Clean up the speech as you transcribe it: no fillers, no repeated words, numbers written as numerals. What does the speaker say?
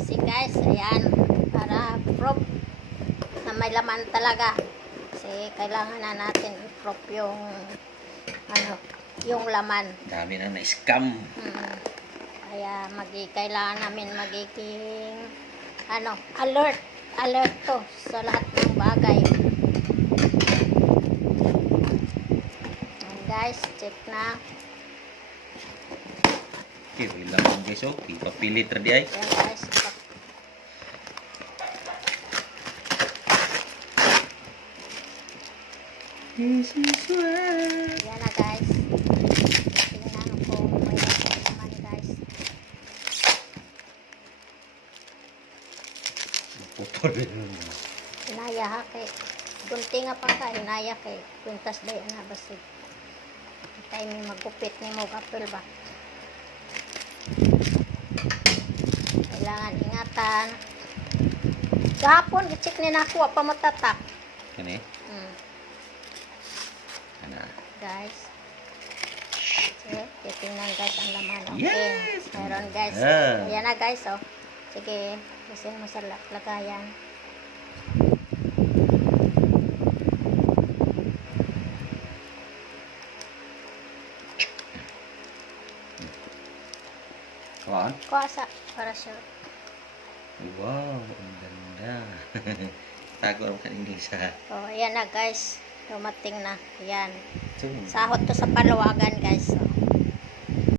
icing guys. Ayan. Para proof na may laman talaga. Kasi kailangan na natin i-proof yung yung laman. Dami na na-scam. Kaya kailangan namin magiging alert. Alert to sa lahat ng bagay. Ayan guys, check na. Okay, lang guys, okay. Papilit ready ay. Ayan guys. This is where... Ayan na guys. Tingnan ko may naman guys. Putol. Inaya ha kay. Kunti nga pa ka, inaya kay. Kwintas dayan na basig. Tayo may magkupit ni mo kapil ba. Kailangan ingatan. Gahapon, i-check ni nakuha pa matatak. Ano eh? Ano? Guys. Okay, titingnan guys ang laman. Okay. Yes! Meron guys. Ah. Ayan na guys, oh. Sige, gusin mo sa lagayan. Kuhaan? Kuha sa, para sure. Wow, ang ganda. Tago ang kanina sa... Oh, ayan na guys. Dumating na. Ayan. Ito. Sahot to sa palawagan guys. Oh.